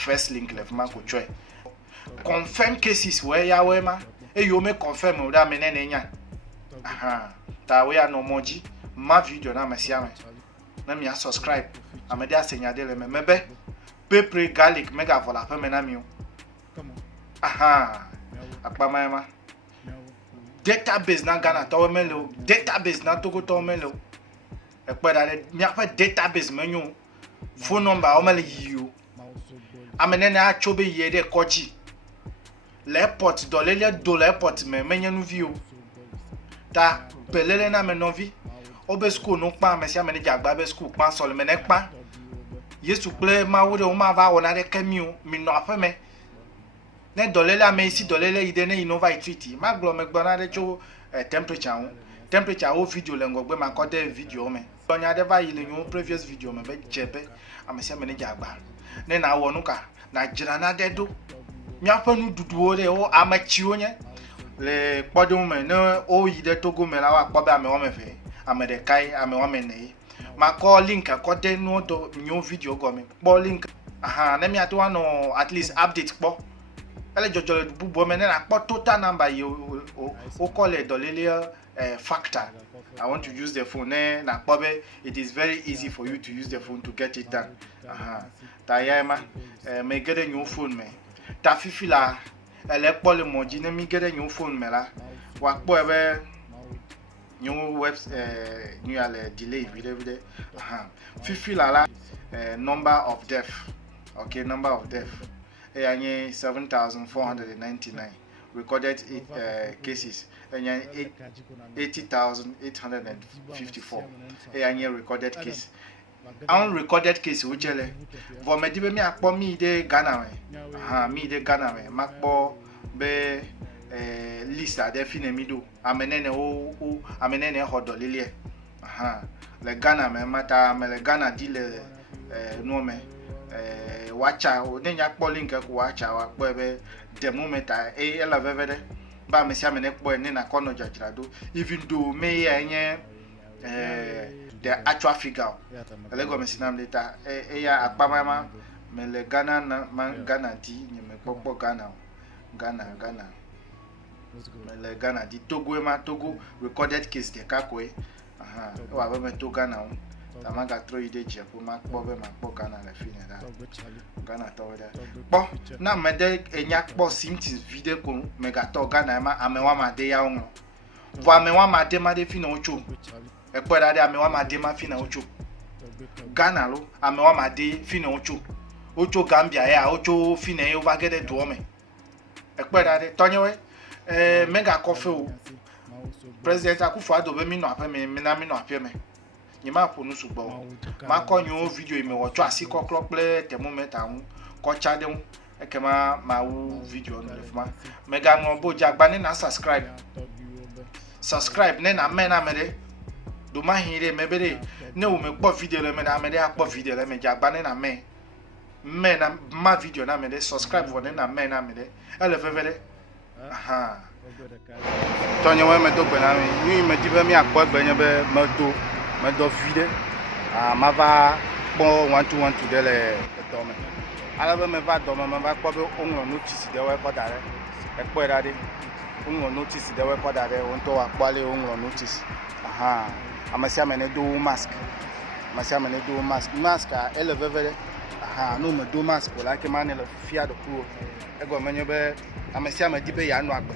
first link le fuma ko chwe confirm cases where ya we ma e yo me confirm o da me ne nya aha ta we ya no moji ma video na masia me na mi subscribe amede asenya de le me mebe pepper garlic mega vola pe me na mi o aha akpa ma database na Ghana to me le database na Togo to me le e pe da mi afa database me nyu phone number o me le yiu amene na achobe ye de koji l'airport dolele do l'airport me menye nu vi o ta pelele na me no vi obe school no pa me sia me ne jagba be school pa so le me ne pa yesu ple ma wo de o ma va wona de kemi o mi no afa me ne dolele ame isi dolele ide ne innova treaty ma glo me gbona de cho temperature o video le ngogbe ma ko de video me onya de va ile nyu previous video me be jebe ame sia me ne jagba ne na wo nu ka na jira na de do mi afa nu dudu o de o amachi onye le podum me no o yi de Togo me la wa po be ame wo me fe ame de kai ame wo me ne ma call link ko de no to new video go me po link aha na mi atu no at least update po ele jojo le bubo me na po total number you o call e dolele factor. I want to use the phone na pobe it is very easy for you to use the phone to get it done. Aha ta yema me get a new phone me ta fifi la ele po le moji na mi get a new phone me la wa po ebe new web new ale delay video aha fifi la number of death. Okay, number of death 7,499 recorded cases 80,854 recorded case unrecorded case ojele vo me di be mi akpo mi de Ghana we aha mi de Ghana we makpo be list ade fine mi do amenene o amenene hodo lele aha le Ghana me mata me le Ghana di le no me wacha o ne nya kpo link ko wacha wa kpo be the moment ela vevede ba me sia me ne kpo ne na kono jajirado even though me enye the actual figure ele go me sinam data ya akpamama me le Ghana na Ghana di ni me kpo Ghana me le Ghana di Togo Togo recorded case de kakwe aha wa ba me to Ghana Tamaga throw ide je po ma kpo be ma kpo Ghana le fine da Ghana to da po na me de enya kpo symptoms video ko mega to Ghana ma amewa ma de ya onwo vo amewa ma de ma de fine ocho e po da de amewa ma de ma fine ocho Ghana lo amewa ma de fine ocho Gambia ya ocho fine over get do me e po da de tonyewe mega coffee o President Akufo-Addo be mi no ape me na mi no ape me nyima ponu sugbo ma ko nyu video ime wo twa si kokro ple thermometer hu ko chade hu ekema ma wu video no lefuma mega ngo boja gba ni na subscribe ne na me na me do ma hire me bere ne wo me gbo video le me na me de akpo video le me ja gba ni na me na ma video na me de subscribe for ne na me na me de ele fefere aha tonye we me do gbe na mi me di be mi akpo gbe nya be me do vide ma va bon 1-2 de le dorme ala be me va dorme me va ko be onlo notice de we ko dare e po da de onlo notice de we ko dare won to wa kwale onlo notice aha amasia me ne do mask mask ele vevere aha no me do mask la ke ma ne le fia de ku e go menyo be amasia me di be ya no agbe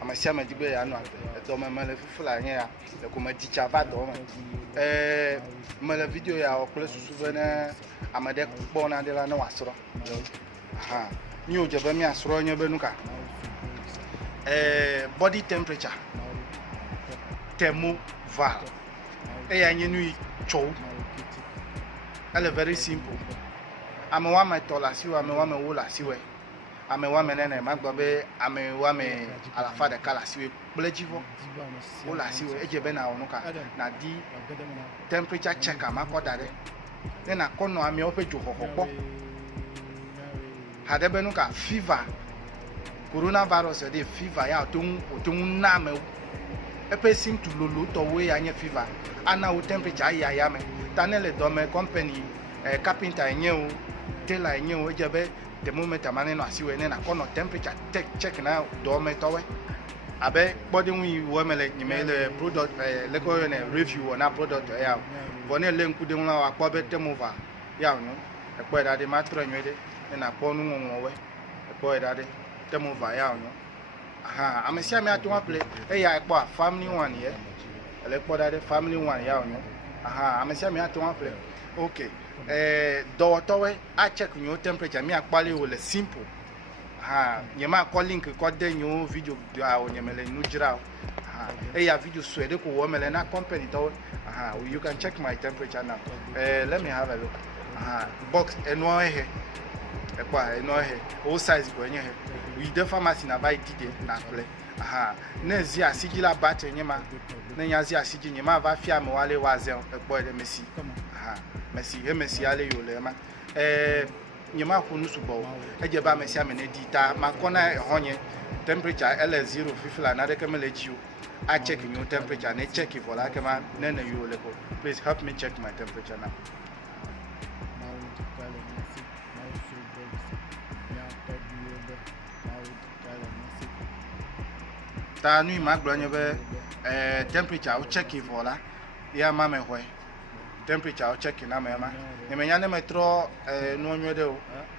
amasia me di be ya no agbe e dorme me le fufula nya ya le ko me di chava dorme me le video ya o kle susu be na amade kpo na de la na wasoro aha mi o je be mi asoro nya be nuka body temperature thermoval ya nyenu chow ele very simple ame wa me tola siwe ame wa me wola siwe ame wa me nene magba be ame wa me alafa de kala siwe plejivo wola siwe eje be na onuka na di temperature checker makoda de na kono ame ofe johokpo hade be nuka fever coronavirus de fever ya otun na me epe sim to lolo to we anya fever ana o temperature ya me tanele do me company carpenter enye o tailor enye o jebe thermometer mane no asiwe ne na kono temperature check na do me towe abe body wi wo mele nyimele product le ko ne review na product ya bone le nkude nwa wa kpo be thermometer ya no e kpo da de ma tro nwede ne na kpo nu nwowe e kpo da de thermometer ya no aha amesia me atwa play e ya kpo family one ye le kpo da de family one ya no aha amesia me atwa play okay do towe a check your temperature me akpali wo le simple aha nyema call link ko de nyo video a onyemele nu jira aha ya video so de ko wo mele na company to aha you can check my temperature now let me have a look aha box eno ehe ekwa eno ehe o size ko enye he we the pharmacy na buy dide na play aha na zi asigila battery nyema na nyazi asigi nyema va fia me wale waze ekpo de mesi aha Messi ale yolema nyema ko nusubo eje ba Messi amene dita makona honye temperature L0 fifla na de kemele jiu I check your temperature and check if like man nene yole ko please help me check my temperature now ta nu ma gblonye be temperature o check if ola ya ma me hoy temperature o check na me ma nyemenya ne metro no nwede o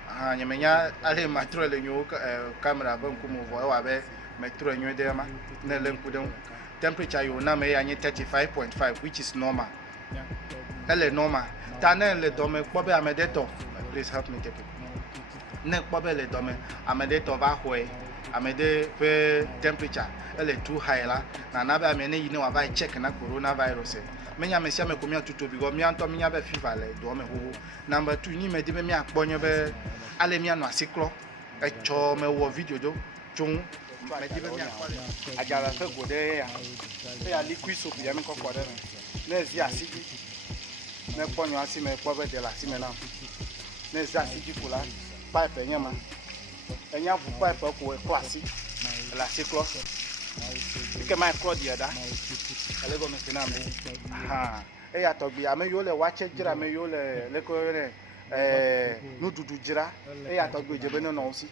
aha nyemenya ale matro le nyu camera ba nkumu vo wa be metro nwede ma na le nkude temperature yo na me ya nye 35.5 which is normal ele normal ta na le do me kpo be amedeto please help me take it ne kpo be le do me amedeto va hoy amede pe temperature ele too high la na be amene yi ne wa ba check na coronavirus menya mesia me komia tuto bi go mi anto menya be fever le do me ho number 2 ni me di be mi akponye be ale mi anu asiklo e cho me wo video do chung me di be mi akpale ajara fe go de ya liquid soap ya me kokko de na zi asigi me ponyo asi me kpo be de la si me na na zi asigi kula pipe nyama enya bu pipe ko e classic la siklo ike my crowd yada alego me siname aha e ya togbi ame yo le wache jira me yo le ko ne nududu jira e ya togbi jebe no no si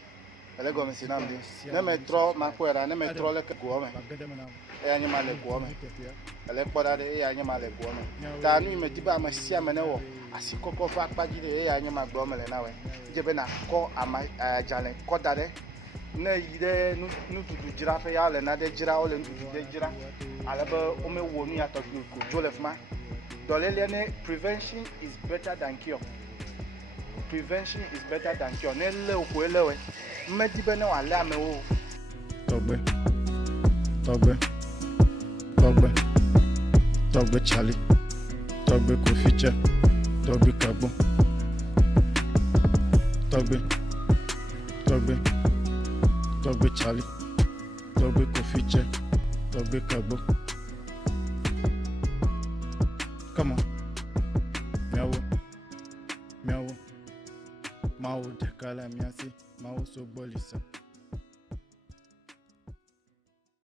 alego me siname ne me tro ma ko era ne me tro le ko me e anya ma le ko me ele kpoda de e anya ma le ko me ta nu me diba ma sia me ne wo asikoko fa pagide e anya ma gbo me le na we jebe na ko ama jale ko dare na yide nu tutu jira fe ya le na de jira o le tutu de jira ala ba o me wo nu ya to ko jolef ma dolele ne prevention is better than cure prevention is better than cure ne le o ko elewe me di be na wa le ame wo togbe Charlie togbe Koficha togbe Kagbo togbe Charlie togbe Koficha togbe Kagbo come on miawo mawo de kala miasi mawo so bolisa